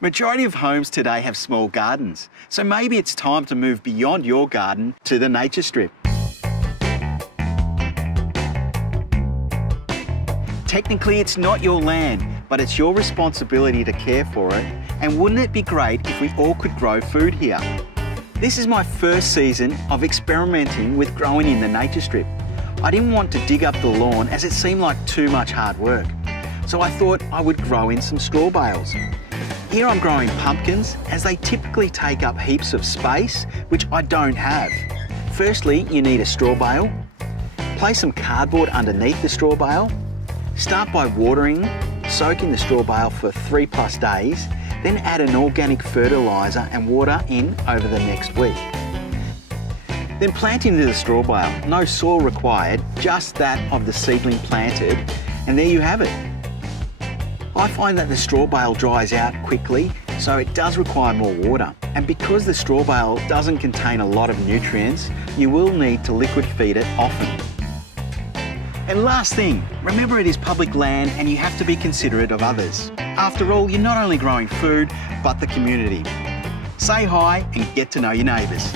Majority of homes today have small gardens, so maybe it's time to move beyond your garden to the nature strip. Technically, it's not your land, but it's your responsibility to care for it, and wouldn't it be great if we all could grow food here? This is my first season of experimenting with growing in the nature strip. I didn't want to dig up the lawn as it seemed like too much hard work, so I thought I would grow in some straw bales. Here I'm growing pumpkins as they typically take up heaps of space, which I don't have. Firstly, you need a straw bale. Place some cardboard underneath the straw bale. Start by watering, soaking the straw bale for 3+ days, then add an organic fertiliser and water in over the next week. Then plant into the straw bale, no soil required, just that of the seedling planted, and there you have it. I find that the straw bale dries out quickly, so it does require more water. And because the straw bale doesn't contain a lot of nutrients, you will need to liquid feed it often. And last thing, remember it is public land and you have to be considerate of others. After all, you're not only growing food, but the community. Say hi and get to know your neighbours.